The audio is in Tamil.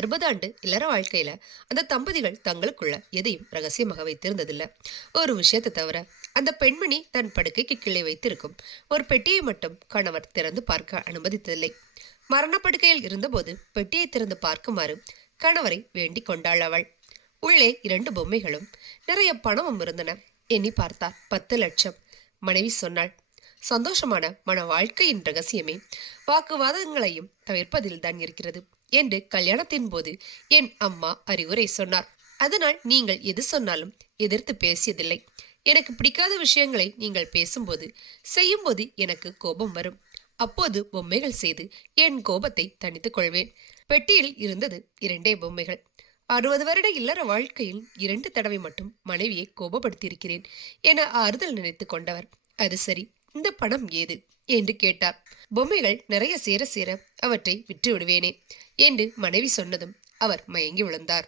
60 ஆண்டு இல்லற வாழ்க்கையில அந்த தம்பதிகள் தங்களுக்குள்ள எதையும் ரகசியமாக வைத்திருந்ததில்ல. ஒரு விஷயத்தை தவிர, அந்த பெண்மணி தன் படுக்கைக்கு கீழே வைத்திருக்கும் ஒரு பெட்டியை மட்டும் கணவர் திறந்து பார்க்க அனுமதித்ததில்லை. மரணப்படுக்கையில் இருந்தபோது பெட்டியை திறந்து பார்க்குமாறு கணவரை வேண்டிக் கொண்டாள் அவள். உள்ளே 2 பொம்மைகளும் நிறைய பணமும் இருந்தன. எண்ணி பார்த்தார் 10 லட்சம். மனைவி சொன்னாள், சந்தோஷமான மன வாழ்க்கையின் ரகசியமே வாக்குவாதங்களையும் தவிர்ப்பதில் தான் இருக்கிறது என்று கல்யாணத்தின் போது என் அம்மா அறிவுரை சொன்னார். அதனால் நீங்கள் எது சொன்னாலும் எதிர்த்து பேசியதில்லை. எனக்கு பிடிக்காத விஷயங்களை நீங்கள் பேசும்போது செய்யும்போது எனக்கு கோபம் வரும். அப்போது பொம்மைகள் செய்து என் கோபத்தை தணித்துக் கொள்வேன். பெட்டியில் இருந்தது 2 பொம்மைகள். 60 வருட இல்லற வாழ்க்கையில் 2 தடவை மட்டும் மனைவியை கோபப்படுத்தியிருக்கிறேன் என ஆறுதல் நினைத்து கொண்டவர், அது சரி, இந்த பணம் ஏது என்று கேட்டார். பொம்மைகள் நிறைய சேர சேர அவற்றை விற்று விடுவேனே என்று மனைவி சொன்னதும் அவர் மயங்கி விழுந்தார்.